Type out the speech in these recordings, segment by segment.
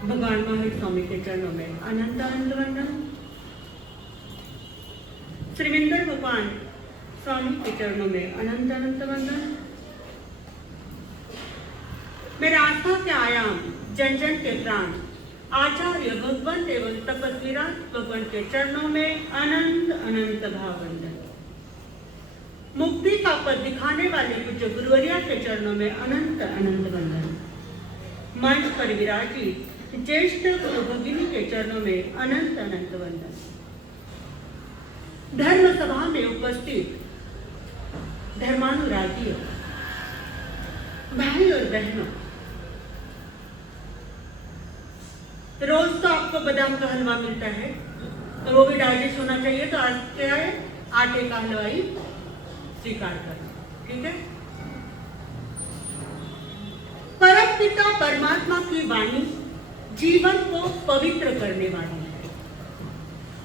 भगवान महावीर स्वामी के चरणों में अनंत अनंत वंदन। श्रीविंदर भगवान स्वामी के चरणों में अनंत अनंत वंदन। मेरे आस्था के आयाम जन जन के प्राण आचार्य भगवंत एवं तपस्वीराज भगवान के चरणों में अनंत अनंत भाववंदन। मुक्ति का पद दिखाने वाले पूज्य गुरुवरिया के चरणों में अनंत अनंत वंदन। मंच पर विराजित ज्येष्ठ गुरु भगिनी के चरणों में अनंत अनंत वंदन। धर्म सभा में उपस्थित धर्मानुरागियों, भाई और बहनों, रोज तो आपको बादाम का हलवा मिलता है, तो वो भी डाइजेस्ट होना चाहिए, तो आज क्या है, आटे का हलवा ही स्वीकार करना, ठीक है। परम पिता परमात्मा की वाणी जीवन को पवित्र करने वाली है।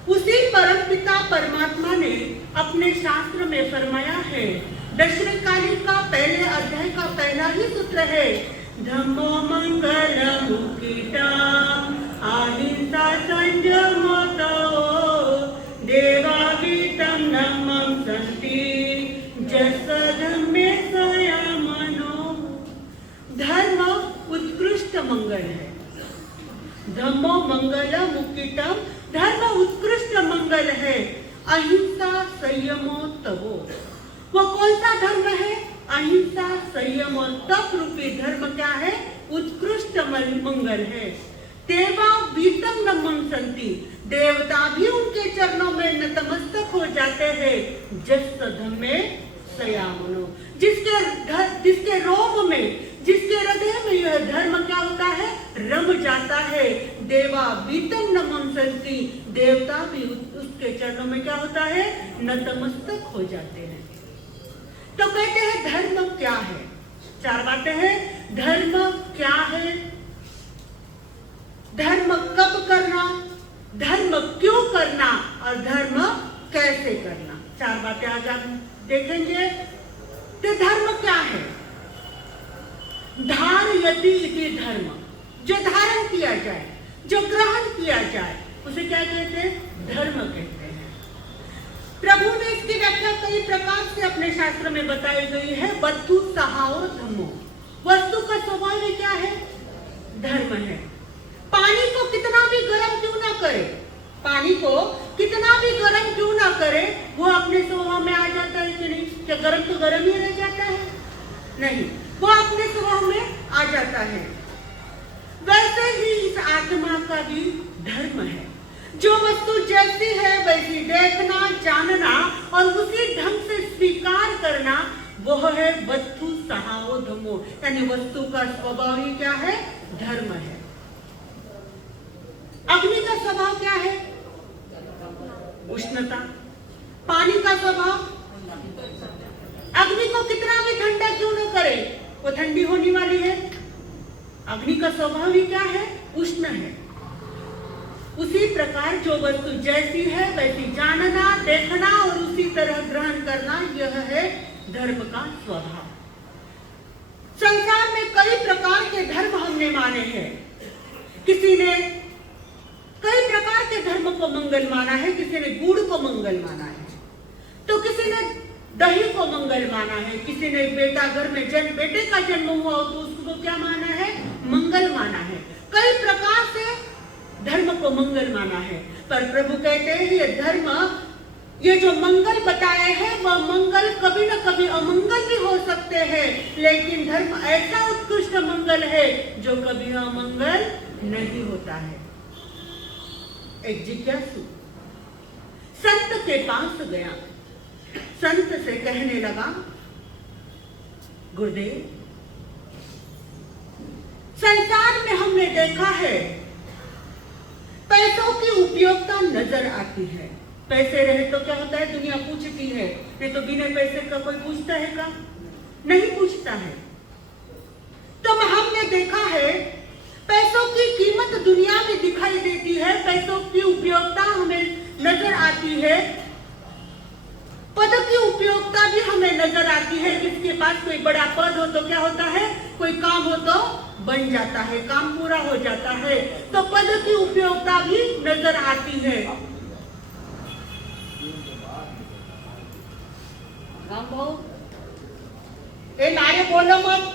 उसी परम पिता परमात्मा ने अपने शास्त्र में फरमाया है, दशरथकालीन का पहले अध्याय का पहला ही सूत्र है, धम्मो मंगलम मुक्तिदाम अहिंसा संयमो देवागीतम नमः संति जसधम्मे संयमनो। धर्म उत्कृष्ट मंगल है। धम्मो मंगल मुक्तितम, धर्म उत्कृष्ट मंगल है। अहिंसा संयमो तवो, वो कौन सा धर्म है? अहिंसा संयम और तप रूपी धर्म क्या है? उत्कृष्ट मंगल है। देवा वीतम नमं संति, देवता भी उनके चरणों में नतमस्तक हो जाते हैं। जस धम्मे संयमनो, जिसके रोम में, जिसके हृदय में यह धर्म क्या होता है? रम जाता है। देवा वीतम नमं संति, देवता भी उसके चरणों में क्या होता है? नतमस्तक हो जाते हैं। तो कहते हैं धर्म क्या है? चार बातें हैं। धर्म क्या है, धर्म कब करना, धर्म क्यों करना और धर्म कैसे करना। चार बातें आज हम देखेंगे। तो धर्म क्या है? धारयति इति धर्म, जो धारण किया जाए, जो ग्रहण किया जाए, उसे क्या कहते हैं? धर्म कहते हैं। प्रभु ने इसकी व्याख्या कई प्रकार से अपने शास्त्र में बताई गई है। वस्तु सहाओ धर्मो, वस्तु का स्वभाव क्या है? धर्म है। पानी को कितना भी गर्म क्यों ना करे, पानी को कितना भी गर्म क्यों ना करे, वो अपने स्वभाव में आ जाता है कि नहीं? क्या गर्म तो गर्म ही रह जाता है? नहीं, वो अपने स्वभाव में आ जाता है। वैसे ही इस आत्मा का भी धर्म है। जो वस्तु जैसी है वैसी देखना, जानना और उसी ढंग से स्वीकार करना, वह है वस्तु सहाओ धर्मो, यानी वस्तु का स्वभाव ही क्या है? धर्म है। अग्नि का स्वभाव क्या है? उष्णता। पानी का स्वभाव, अग्नि को कितना भी ठंडा क्यों न करे, वो ठंडी होने वाली है। अग्नि का स्वभाव ही क्या है? उष्ण है। उसी प्रकार जो वस्तु जैसी है वैसी जानना, देखना और उसी तरह ग्रहण करना, यह है धर्म का स्वभाव। संसार में कई प्रकार के धर्म हमने माने हैं। किसी ने कई प्रकार के धर्म को मंगल माना है, किसी ने गुड़ को मंगल माना है, तो किसी ने दही को मंगल माना है, किसी ने बेटा घर में बेटे का जन्म हुआ तो उसको क्या माना है? मंगल माना है। कई प्रकार से धर्म को मंगल माना है। पर प्रभु कहते हैं ये धर्म, ये जो मंगल बताए हैं वह मंगल कभी न कभी अमंगल भी हो सकते हैं, लेकिन धर्म ऐसा उत्कृष्ट मंगल है जो कभी अमंगल नहीं होता है। एक जिज्ञासु संत के पास गया, संत से कहने लगा, गुरुदेव, संसार में हमने देखा है पैसों की उपयोगिता नजर आती है। पैसे रहे तो क्या होता है? दुनिया पूछती है, नहीं तो बिना पैसे का कोई पूछता है का? नहीं पूछता है। तो हमने देखा है पैसों की कीमत दुनिया में दिखाई देती है, पैसों की उपयोगिता हमें नजर आती है, पद की उपयोगिता भी हमें नजर आती है। किसके पास कोई बड़ा पद हो तो क्या होता है? कोई काम हो तो बन जाता है, काम पूरा हो जाता है, तो पद की उपयोगिता भी नजर आती है। राम भाऊ, ए नारे बोलो मत,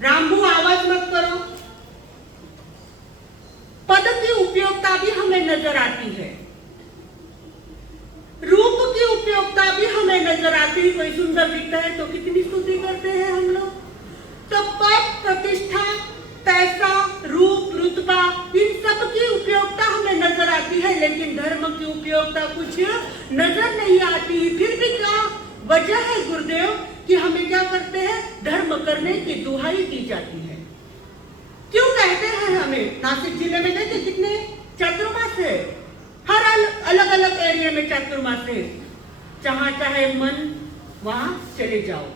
रामभू आवाज मत करो। पद की उपयोगिता भी हमें नजर आती है, रूप की उपयोगिता भी हमें नजर आती है। कोई सुंदर दिखता है तो कितनी स्तुति करते हैं हम लोग। तो पद, प्रतिष्ठा, पैसा, रूप, रुतबा, इन सब की उपयोगिता हमें नजर आती है, लेकिन धर्म की उपयोगिता कुछ नजर नहीं आती। फिर भी क्या वजह है गुरुदेव कि हमें क्या करते हैं, धर्म करने की दुहाई दी जाती है। क्यों कहते हैं हमें? नासिक जिले में देखिए कितने चातुर्मास है, हर अलग अलग एरिया में चातुर्मास है, जहां चाहे मन वहां चले जाओ।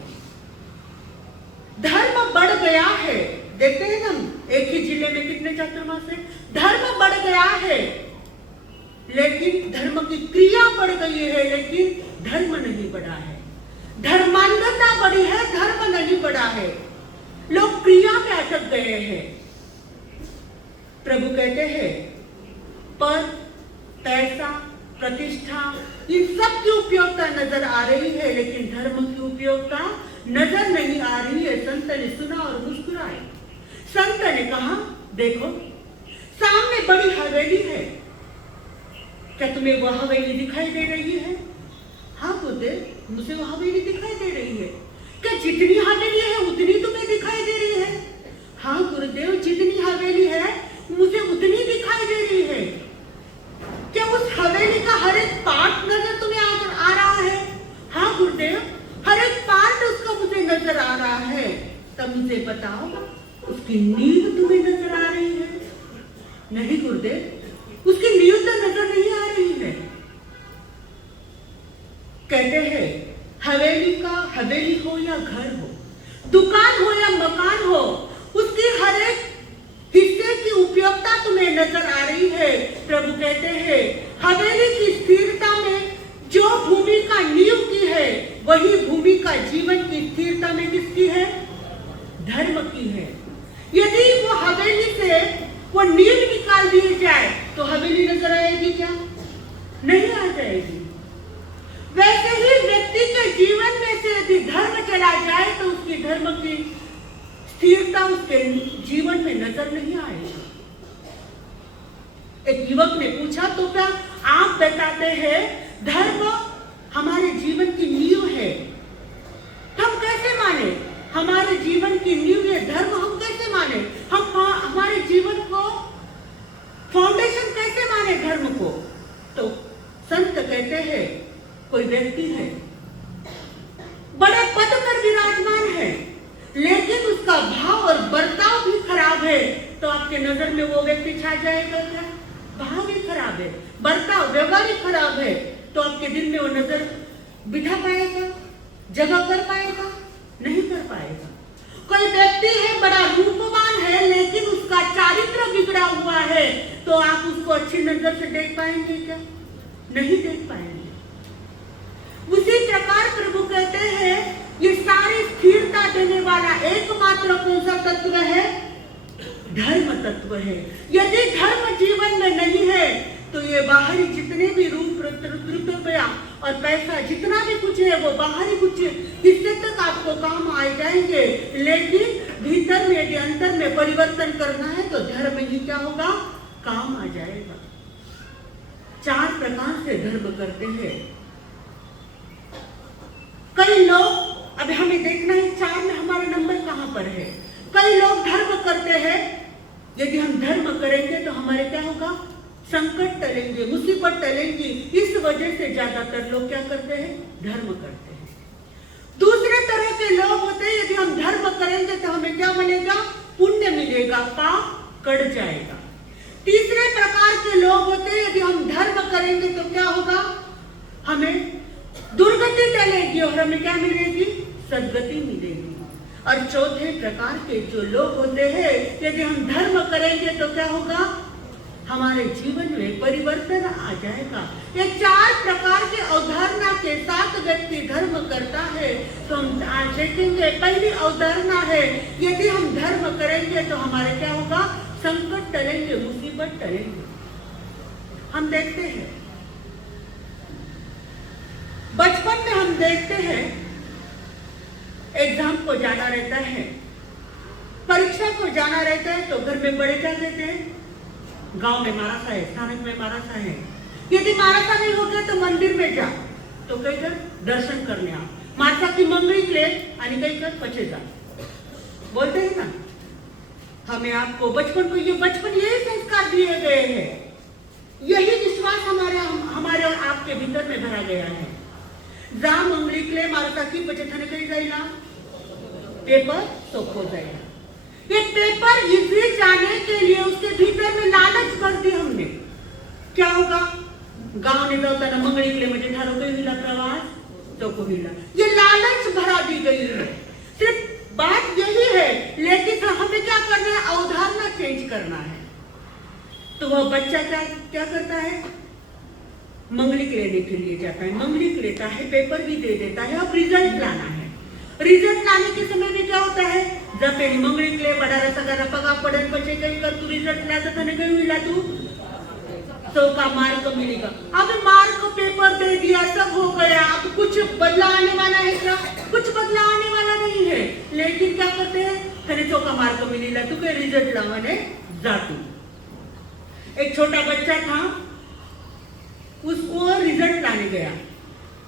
धर्म बढ़ गया है, देखते हैं हम एक ही जिले में कितने चातुर्मास है। धर्म बढ़ गया है, लेकिन धर्म की क्रिया बढ़ गई है, लेकिन धर्म नहीं बढ़ा है। धर्मांधता बढ़ी है, धर्म नहीं बढ़ा है। लोग क्रिया में अटक गए हैं। प्रभु कहते हैं पद, पैसा, प्रतिष्ठा, इन सब की उपयोगिता नजर आ रही है, लेकिन धर्म की उपयोगिता नजर नहीं आ रही है। संत ने सुना और मुस्कुराए। संत ने कहा, देखो सामने बड़ी हवेली है, क्या तुम्हें वह हवेली दिखाई दे रही है? हाँ बुद्धे, मुझे वह हवेली दिखाई दे रही है। क्या जितनी हवेली है उतनी तुम्हें दिखाई दे रही है? हाँ गुरुदेव, जितनी हवेली है मुझे उतनी दिखाई दे रही है। क्या उस हवेली का हर एक पार्ट नजर तुम्हें आ रहा है? हाँ गुरुदेव, हर एक पार्ट उसका मुझे नजर आ रहा है। तब मुझे बताओ, उसकी नींव तुम्हें नजर आ रही है? नहीं गुरुदेव, उसकी नींव तो नजर नहीं आ रही है। कहते हैं हवेली हो या घर हो, दुकान हो या मकान हो, उसकी हर एक हिस्से की उपयोगिता तुम्हें नजर आ रही है। प्रभु कहते हैं हवेली की स्थिरता में जो भूमि का नींव की है, वही भूमि का जीवन की स्थिरता में किसकी है? धर्म की है। यदि वो हवेली से वो नींव निकाल दी जाए तो हवेली नजर आएगी क्या? नहीं आ जाएगी। वैसे ही व्यक्ति के जीवन में से यदि धर्म चला जाए तो उसकी धर्म की स्थिरता उसके जीवन में नजर नहीं आएगी। एक युवक ने पूछा, तो क्या आप बताते हैं धर्म हमारे जीवन की नींव है, हम कैसे माने? हमारे जीवन की नींव है धर्म, हम कैसे माने? हम हमारे जीवन को फाउंडेशन कैसे माने धर्म को? तो संत कहते हैं कोई व्यक्ति है, बड़े पद पर विराजमान है, लेकिन उसका भाव और बर्ताव भी खराब है, तो आपके नजर में वो व्यक्ति छा जाएगा क्या? भाव भी खराब है, बर्ताव व्यवहार भी खराब है, तो आपके दिल में वो नजर बिठा पाएगा, जगह कर पाएगा? नहीं कर पाएगा। कोई व्यक्ति है बड़ा रूपवान है, लेकिन उसका चारित्र बिगड़ा हुआ है, तो आप उसको अच्छी नजर से देख पाएंगे क्या? नहीं देख पाएंगे। उसी प्रकार प्रभु कहते हैं ये सारी स्थिरता देने वाला एकमात्र कौन सा तत्व है? धर्म तत्व है। यदि धर्म जीवन में नहीं है तो ये बाहरी जितने भी रूप, रुतबा और पैसा जितना भी कुछ है वो बाहरी कुछ हिस्से तक आपको काम आ जाएंगे, लेकिन भीतर में यदि अंतर में परिवर्तन करना है तो धर्म ही क्या होगा? काम आ जाएगा। 4 प्रकार से धर्म करते हैं कई लोग। अब हमें देखना है 4 में हमारा नंबर कहां पर है। कई लोग धर्म करते हैं, यदि हम धर्म करेंगे तो हमारे क्या होगा? संकट टलेंगे, मुसीबत टलेंगी। इस वजह से ज्यादातर लोग क्या करते हैं? धर्म करते हैं। दूसरे तरह के लोग होते हैं, यदि हम धर्म करेंगे तो हमें क्या मिलेगा? पुण्य मिलेगा, पाप कट जाएगा। तीसरे प्रकार के लोग होते हैं, यदि हम धर्म करेंगे तो क्या होगा? हमें दुर्गति टलेगी और हमें क्या मिलेगी? सद्गति मिलेगी। और चौथे प्रकार के जो लोग होते हैं, यदि हम धर्म करेंगे तो क्या होगा? हमारे जीवन में परिवर्तन आ जाएगा। ये 4 प्रकार के अवधारणा के साथ व्यक्ति धर्म करता है। तो हम आज देखेंगे, पहली अवधारणा है, यदि हम धर्म करेंगे तो हमारे क्या होगा? संकट टलेंगे, मुसीबत टलेंगे। हम देखते हैं, बचपन में हम देखते हैं, एग्जाम को जाना रहता है, परीक्षा को जाना रहता है, तो घर में बड़े क्या कहते हैं? गांव में मारासा है, स्थानक में मारासा है। यदि मारासा नहीं हो गया तो मंदिर में जा, तो कहीं कर दर्शन करने आ, माता की मंगली ले आणि कहीं कर पचे जा, बोलते हैं ना। हमें आपको बचपन को यही संस्कार दिए गए हैं, यही विश्वास हमारे और आपके भीतर में भरा गया है। जा मंगली के मारता की पचे थाने कहीं जाएगा, पेपर सोप हो जाएगा। ये पेपर इजी जाने के लिए उसके भीतर में लालच भर दी हमने। क्या होगा? गांव ने जाता ना मंगली के म्हणजे थारो कहीं हिला प्रवास तो को हिला, ये लालच भरा दी गई है। सिर्फ बात यही है, लेकिन हमें क्या करना है? अवधारणा चेंज करना है। तो वह बच्चा क्या करता है? मंगली के लेने के लिए जाता है, मंगली के लेता है, पेपर भी दे देता है। अब रिजल्ट लाना है। रिजल्ट लाने के समय में क्या होता है? जब पेली मंगली के लिए बड़ा सगळ्यांना पगा पडेल, पचे काही कर, तू रिजल्ट लाता थाने काही मिला, तू 100 का मार्क मिलेगा। अब मार्क पेपर दे दिया, सब हो गया, अब कुछ बदला आने वाला है क्या? कुछ बदला आने वाला नहीं है। लेकिन क्या करते हैं? थाने 100 का मार्क मिलेगा, तू के रिजल्ट लावाने जा। तू एक छोटा बच्चा था, उसको रिजल्ट लाने गया,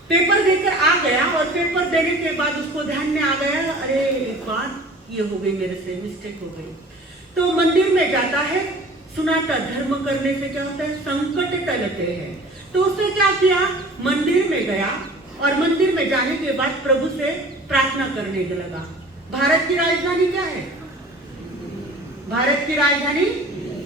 पेपर देकर आ गया, और पेपर देने के बाद उसको ध्यान में आ गया, अरे एक बात ये हो गई, मेरे से मिस्टेक हो गई। तो मंदिर में जाता है, सुनाता धर्म करने से क्या होता है? संकट टलते हैं। तो उसने क्या किया? मंदिर में गया, और मंदिर में जाने के बाद प्रभु से प्रार्थना करने लगा। भारत की राजधानी क्या है? भारत की राजधानी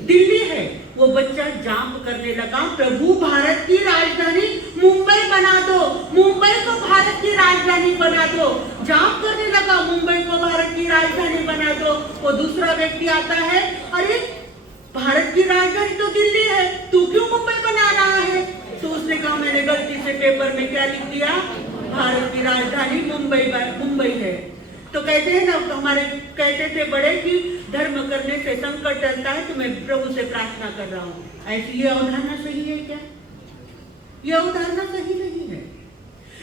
दिल्ली है। वो बच्चा जाप करने लगा, प्रभु भारत की राजधानी मुंबई बना दो, मुंबई को भारत की राजधानी बना दो। जाप करने लगा, मुंबई को भारत की राजधानी बना दो। वो दूसरा व्यक्ति आता है, अरे भारत की राजधानी तो दिल्ली है, तू क्यों मुंबई बना रहा है? तो उसने कहा, मैंने गलती से पेपर में क्या लिख दिया? भारत की राजधानी मुंबई है। तो कहते हैं ना, तो हमारे कहते थे बड़े कि धर्म करने से संकट टलता है, तो मैं प्रभु से प्रार्थना कर रहा हूँ। ऐसी ये अवधारणा सही है क्या? ये अवधारणा सही नहीं है।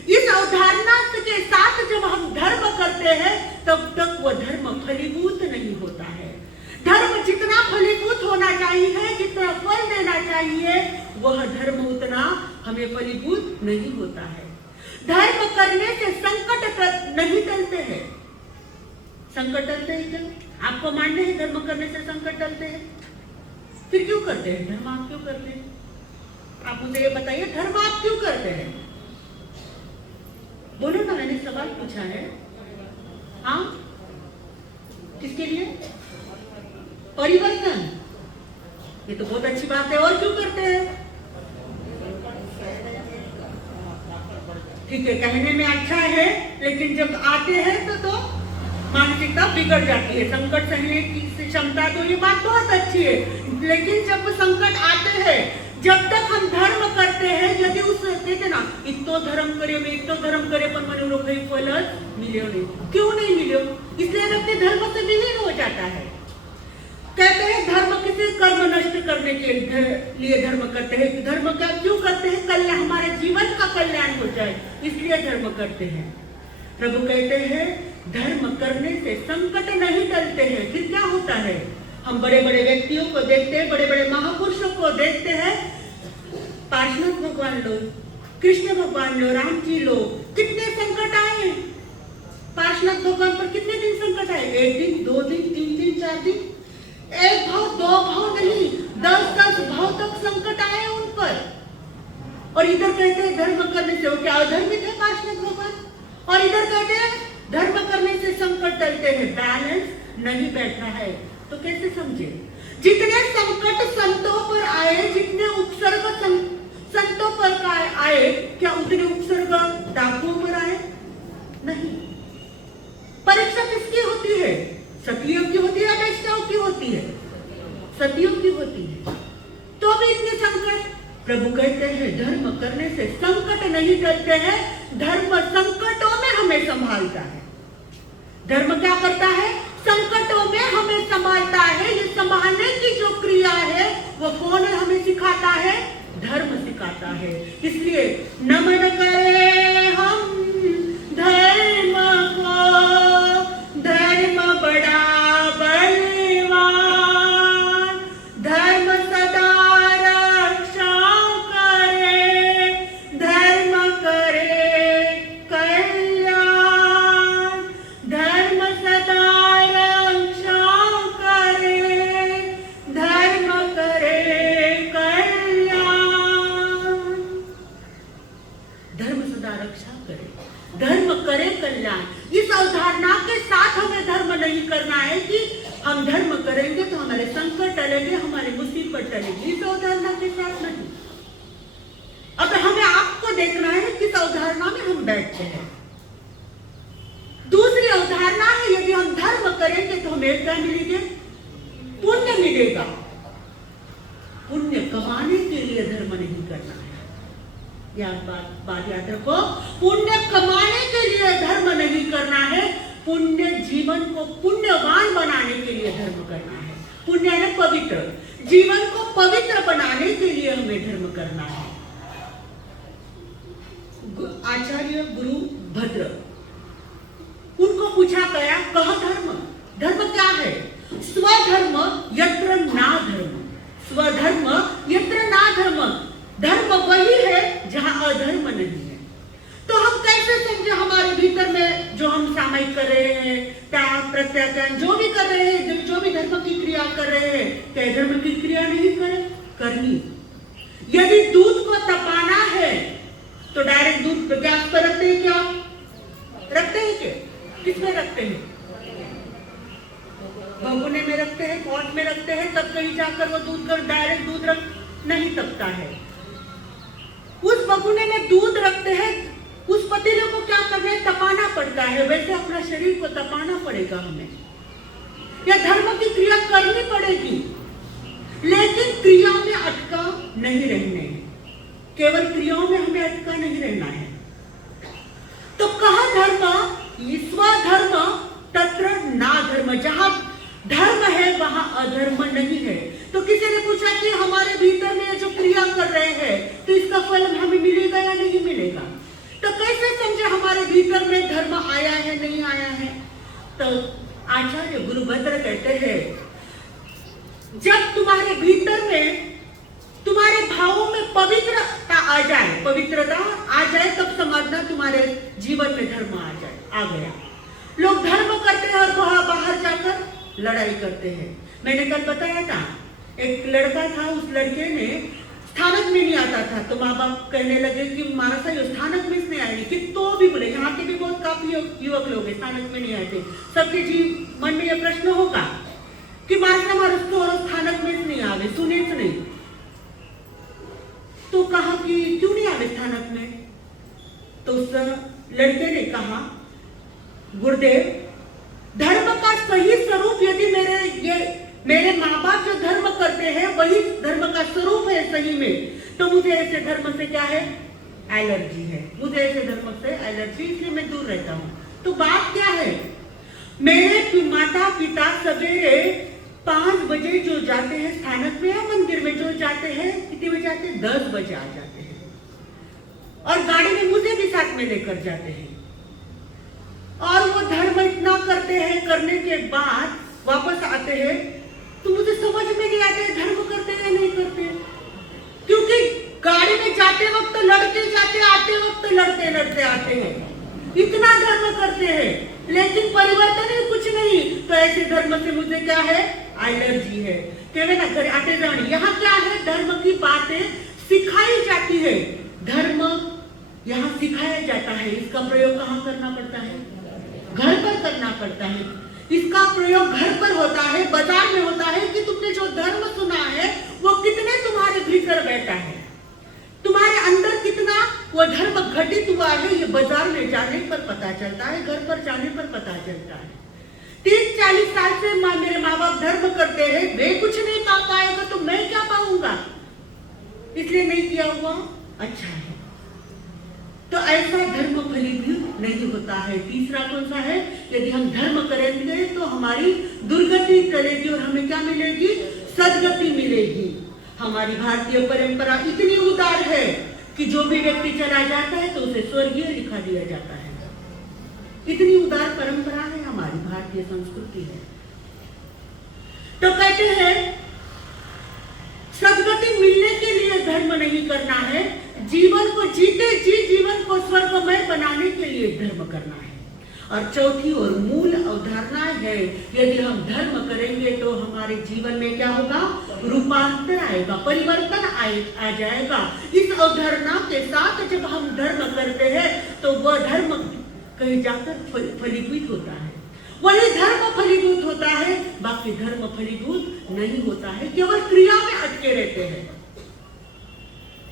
इस अवधारणा के साथ जब हम धर्म करते हैं, तब तक वह धर्म फलीभूत नहीं होता है। धर्म जितना फलीभूत होना चाहिए, जितना फल देना चाहिए, वह धर्म उतना हमें फलीभूत नहीं होता है। धर्म करने से संकट नहीं टलते हैं। संकट टलते हैं क्या? आपको मानते हैं धर्म करने से संकट टलते हैं? फिर क्यों करते हैं धर्म? आप क्यों करते हैं? आप मुझे ये बताइए, धर्म आप क्यों करते हैं? बोलो ना, मैंने सवाल पूछा है। हाँ, किसके लिए? परिवर्तन। ये तो बहुत अच्छी बात है। और क्यों करते हैं? ठीक है, कहने में अच्छा है, लेकिन जब आते हैं तो मानसिकता बिगड़ जाती है। संकट सहने की क्षमता, तो ये बात बहुत अच्छी है, लेकिन जब संकट आते हैं, जब तक हम धर्म करते हैं, यदि उस कहते ना, इतो धर्म करे पर मनु लोग फल मिले नहीं, क्यों नहीं मिले? इसलिए व्यक्ति धर्म से विलीन हो जाता है। कहते हैं धर्म किसी कर्म नष्ट करने के लिए धर्म करते हैं। धर्म क्या क्यों करते हैं? कल्याण, हमारे जीवन का कल्याण हो जाए, इसलिए धर्म करते हैं। प्रभु कहते हैं धर्म करने से संकट नहीं टलते हैं। फिर क्या होता है? हम बड़े बड़े व्यक्तियों को देखते हैं, बड़े बड़े महापुरुषों को देखते हैं, पार्श्वनाथ भगवान लोग, कृष्ण भगवान लोग, राम जी लोग, कितने संकट आए पार्श्वनाथ भगवान पर? कितने दिन संकट आए? 1 दिन, 2 दिन, 3 दिन, 4 दिन, 1 भाव 2 भाव नहीं, 10-10 भाव तक संकट आए उन पर। और इधर कहते हैं धर्म करने से वो क्या अधर्मी थे पार्श्वनाथ भगवान? और इधर कहते हैं धर्म करने से संकट टलते हैं। बैलेंस नहीं बैठ रहा है। तो कैसे समझे? जितने संकट संतों पर आए, जितने उपसर्ग संतों पर आए, क्या उतने उपसर्ग डाकुओं पर आए? नहीं। परीक्षा किसकी होती है? सतियों की होती है या वैष्णव की होती है? सतियों की होती है। तो भी इतने संकट। प्रभु कहते हैं धर्म करने से संकट नहीं टलते हैं, धर्म संकटों में हमें संभालता है। धर्म क्या करता है? संकटों में हमें संभालता है। ये संभालने की जो क्रिया है वो कौन हमें सिखाता है? धर्म सिखाता है। इसलिए नमन करें हम धर्म को, धर्म बड़ा बलवान, धर्म सदा रक्षा करे, धर्म करे कल्याण, धर्म सदा रक्षा करे, धर्म करे कल्याण। धर्म सदा रक्षा करे, धर्म करे कल्याण। इस अवधारणा के साथ हमें धर्म नहीं करना है कि हम धर्म करेंगे तो हमारे संकट टलेंगे, हमारे मुसीबत टलेगी। इस अवधारणा के साथ नहीं। अब हमें आपको देखना है किस अवधारणा में हम बैठते हैं। दूसरी अवधारणा है यदि हम धर्म करेंगे तो हमें क्या मिलेगा? पुण्य मिलेगा। पुण्य कमाने के लिए धर्म नहीं करना है। बात याद रखो, पुण्य कमाने के लिए धर्म नहीं करना है, पुण्य जीवन को पुण्यवान बनाने के लिए धर्म करना है। पुण्य है पवित्र, जीवन को पवित्र बनाने के लिए हमें धर्म करना है। आचार्य गुरु भद्र, उनको पूछा गया कह धर्म, धर्म क्या है? स्वधर्म यत्र ना धर्म, स्वधर्म यत्र ना धर्म। धर्म वही है जहां अधर्म नहीं है। तो हम कैसे समझे हमारे भीतर में जो हम सामयिक कर रहे हैं, त्याग प्रत्याचार जो भी कर रहे हैं, जो भी धर्म की क्रिया कर रहे हैं, क्या धर्म की क्रिया नहीं करनी? यदि दूध को तपाना है तो डायरेक्ट दूध गैस पर रखते हैं क्या? रखते हैं क्या? किसमें रखते हैं? भगोने में रखते हैं, पॉट में रखते हैं, तब कहीं जाकर वो दूध का डायरेक्ट दूध रख नहीं तपता है। उस भगोने में दूध रखते हैं, उस पतीले को क्या करना है? तपाना पड़ता है। वैसे अपना शरीर को तपाना पड़ेगा हमें, या धर्म की क्रिया करनी पड़ेगी, लेकिन क्रिया में अटका नहीं रहने, केवल क्रियाओं में हमें अटका नहीं रहना है। तो कहा धर्म, स्वधर्म तत्र ना धर्म, जहां धर्म है वहां अधर्म नहीं है। तो किसी ने पूछा कि हमारे भीतर में जो क्रिया कर रहे हैं तो इसका फल हमें मिलेगा या नहीं मिलेगा? तो कैसे समझे हमारे भीतर में धर्म आया है नहीं आया है? तो आचार्य गुरुभद्र कहते हैं जब तुम्हारे भीतर में तुम्हारे भावों में पवित्रता आ जाए, पवित्रता आ जाए, तब समझना तुम्हारे जीवन में धर्म आ गया। लोग धर्म करते हैं और वहां बाहर जाकर लड़ाई करते हैं। मैंने कल बताया था, एक लड़का था, उस लड़के ने स्थानक में नहीं आता था, तो माँ बाप कहने लगे कि हमारा सही स्थानक में इसने आए नहीं, कि तो भी बोले, यहाँ के भी बहुत काफी युवक लोग स्थानक में नहीं आए थे। सबके मन में यह प्रश्न होगा कि हमारे स्थानक में नहीं आवे, सुने नहीं। तो कहा कि क्यों नहीं आवे स्थानक में? तो उस लड़के ने कहा, गुरुदेव, धर्म का सही स्वरूप यदि मेरे माँ बाप जो धर्म करते हैं वही धर्म का स्वरूप है सही में, तो मुझे ऐसे धर्म से क्या है? एलर्जी है। मुझे ऐसे धर्म से एलर्जी, इसलिए मैं दूर रहता हूँ। तो बात क्या है? मेरे माता पिता सवेरे 5 बजे जो जाते हैं स्थानक में या मंदिर में, जो जाते हैं कितने बजे आते हैं? 10 बजे आ जाते हैं, और गाड़ी में मुझे भी साथ में लेकर जाते हैं। और वो धर्म इतना करते हैं, करने के बाद वापस आते हैं तो मुझे समझ में नहीं आते धर्म करते हैं या नहीं करते, क्योंकि गाड़ी में जाते वक्त लड़ते जाते, आते वक्त लड़ते आते हैं। इतना धर्म करते हैं लेकिन परिवर्तन ही कुछ नहीं। तो ऐसे धर्म से मुझे क्या है? एलर्जी है। कहवे ना घर आते जाने, यहाँ क्या है? धर्म की बातें सिखाई जाती है, धर्म यहाँ सिखाया जाता है। इसका प्रयोग कहाँ करना पड़ता है? घर पर करना पड़ता है। इसका प्रयोग घर पर होता है, बाजार में होता है कि तुमने जो धर्म सुना है वो कितने तुम्हारे भीतर बैठा है, तुम्हारे अंदर कितना वो धर्म घटित हुआ है, ये बाजार में जाने पर पता चलता है, घर पर जाने पर पता चलता है। 30-40 साल से मेरे माँ बाप धर्म करते हैं, वे कुछ नहीं पा पाएगा तो मैं क्या पाऊंगा? इसलिए नहीं किया हुआ अच्छा है। तो ऐसा धर्म फलीभूत नहीं होता है। तीसरा कौन सा है? यदि हम धर्म करेंगे तो हमारी दुर्गति चलेगी और हमें क्या मिलेगी? सदगति मिलेगी। हमारी भारतीय परंपरा इतनी उदार है कि जो भी व्यक्ति चला जाता है तो उसे स्वर्गीय लिखा दिया जाता है। इतनी उदार परंपरा है, हमारी भारतीय संस्कृति है। तो कहते हैं सदगति मिलने के लिए धर्म नहीं करना है, जीवन को जीते जी जीवन को स्वर्गमय बनाने के लिए धर्म करना है। और चौथी और मूल अवधारणा है, यदि हम धर्म करेंगे तो हमारे जीवन में क्या होगा? रूपांतर आएगा, परिवर्तन आ जाएगा। इस अवधारणा के साथ जब हम धर्म करते हैं तो वह धर्म कहीं जाकर फलीभूत होता है। वही धर्म फलीभूत होता है, बाकी धर्म फलीभूत नहीं होता है, केवल क्रिया में अटके रहते हैं।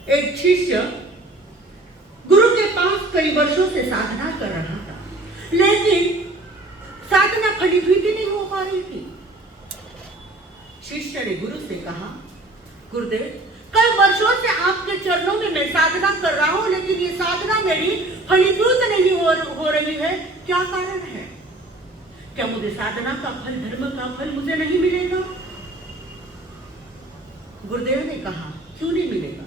एक शिष्य गुरु के पास कई वर्षों से साधना कर रहा था, लेकिन साधना फलीभूत नहीं हो पा रही थी। शिष्य ने गुरु से कहा, गुरुदेव कई वर्षों से आपके चरणों में मैं साधना कर रहा हूं, लेकिन ये साधना मेरी फलीभूत नहीं हो रही है, क्या कारण है? क्या मुझे साधना का फल, धर्म का फल मुझे नहीं मिलेगा? गुरुदेव ने कहा, क्यों नहीं मिलेगा?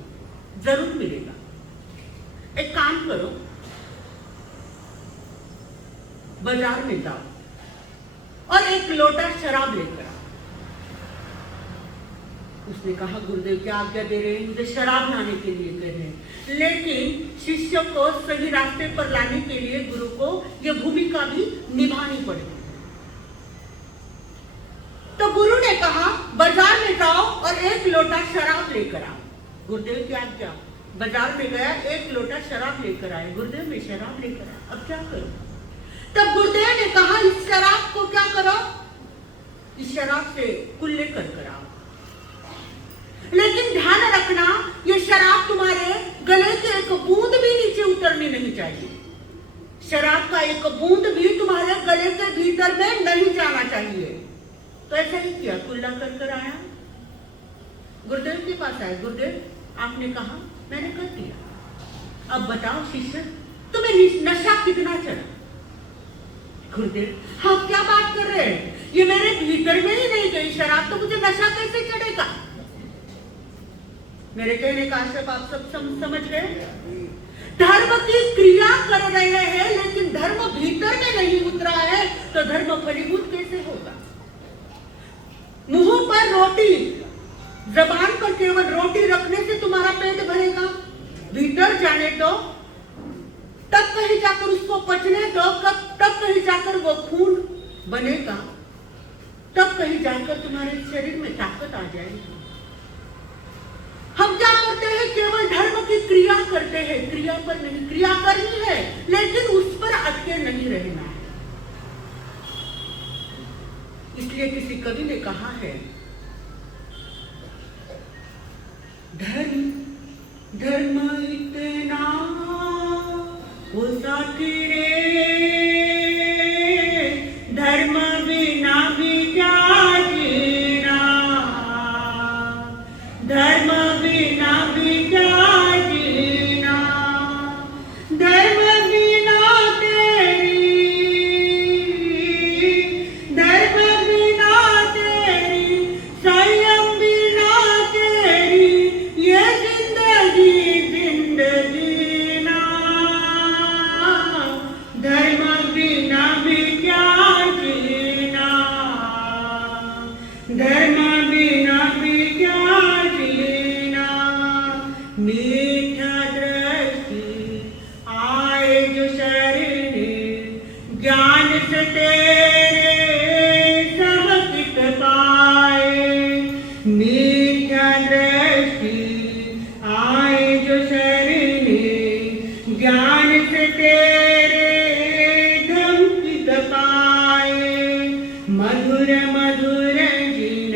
जरूर मिलेगा। एक काम करो, बाजार में जाओ और एक लोटा शराब लेकर आओ। उसने कहा, गुरुदेव क्या आज्ञा दे रहे हैं? मुझे शराब लाने के लिए कह रहे हैं। लेकिन शिष्य को सही रास्ते पर लाने के लिए गुरु को यह भूमिका भी निभानी पड़ेगी। तो गुरु ने कहा, बाजार में जाओ और एक लोटा शराब लेकर आओ। गुरुदेव की आज्ञा। बाजार में गया, एक लोटा शराब लेकर आए। गुरुदेव मैं शराब लेकर आया, अब क्या करूं? तब गुरुदेव ने कहा, इस शराब को क्या करो? इस शराब से कुल्ले कर आओ, लेकिन ध्यान रखना ये शराब तुम्हारे गले के एक बूंद भी नीचे उतरनी नहीं चाहिए। शराब का एक बूंद भी तुम्हारे गले के भीतर में नहीं जाना चाहिए। तो ऐसा ही किया, कुल्ला कर आया, गुरुदेव के पास आया। गुरुदेव आपने कहा, मैंने कर दिया, अब बताओ शिष्य तुम्हें नशा कितना चढ़ा? गुरुदेव हाँ क्या बात कर रहे हैं, ये मेरे भीतर में ही नहीं गई शराब, तो मुझे नशा कैसे चढ़ेगा? मेरे कहने का आशय आप सब समझ गए? धर्म की क्रिया कर रहे हैं, लेकिन धर्म भीतर में नहीं उतरा है, तो धर्म फलीभूत कैसे होगा? मुंह पर रोटी, जबान पर केवल रोटी रखने से तुम्हारा पेट भरेगा? भीतर जाने दो, तब कहीं जाकर उसको पचने दो, तब कहीं जाकर वो खून बनेगा, तब कहीं जाकर तुम्हारे शरीर में ताकत आ जाएगी। हम क्या करते हैं? केवल धर्म की क्रिया करते हैं, क्रिया पर नहीं। क्रिया करनी है लेकिन उस पर अटके नहीं रहना है। इसलिए किसी कवि ने कहा है, धर्म इतना हो साथी रे, धर्म बिना भी क्या जीना, धर्म बिना भी क्या जीना, धर्म बिना तेरी, धर्म बिना तेरी, संयम बिना तेरी, ये जिंदगी ना, धर्म बिना भी क्या जीना, धर्म बिना भी क्या जीना। मीठा दृष्टि आए जो शरणे, ज्ञान से तेरे सब कित पाए। मीठा दृष्टि आए जो शरणे, ज्ञान से तेरे धम कित पाए। मधुर मधुर जिन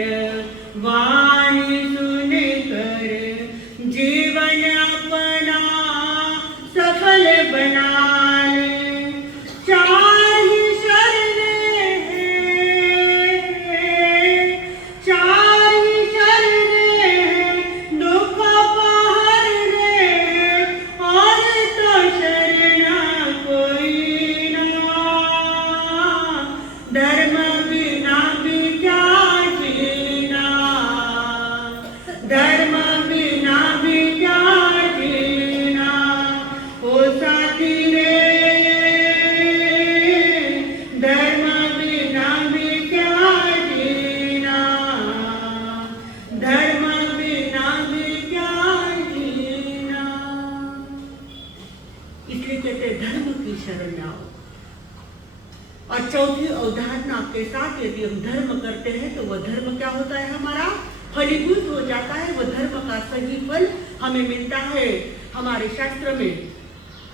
धर्म क्या होता है हमारा, फलीभूत हो जाता है। वो धर्म का सही फल हमें मिलता है। हमारे शास्त्र में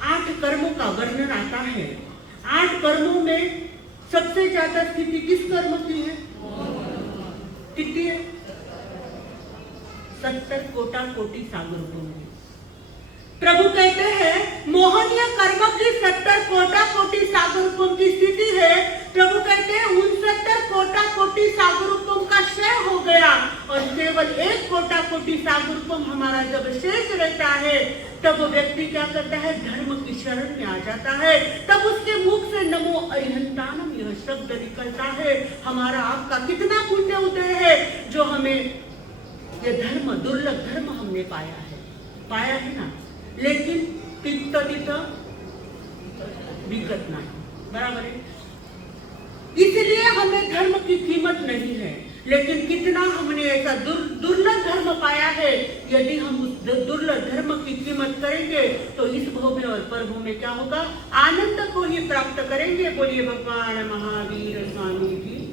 8 कर्मों का वर्णन आता है। 8 कर्मों में सबसे ज्यादा स्थिति किस कर्म की है? कितनी है? 70 कोटा कोटि सागरों में। प्रभु कहते हैं मोहनीय कर्म की 70 कोटा कोटि सागरों की स्थिति है। प्रभु कहते हैं उन 70 कोटा कोटि सागरों का क्षय हो गया और केवल 1 कोटा कोटि सागरों हमारा जब शेष रहता है, तब वो व्यक्ति क्या करता है, धर्म की शरण में आ जाता है। तब उसके मुख से नमो अरिहंतानम यह शब्द निकलता है। हमारा आपका कितना पुण्य उदय है जो हमें ये धर्म, दुर्लभ धर्म हमने पाया है ना। लेकिन तित्त विगत नहीं, बराबर है। इसलिए हमें धर्म की कीमत नहीं है। लेकिन कितना हमने ऐसा दुर्लभ धर्म पाया है। यदि हम उस दुर्लभ धर्म की कीमत करेंगे तो इस भव में और परभव में क्या होगा, आनंद को ही प्राप्त करेंगे। बोलिए भगवान महावीर स्वामी जी।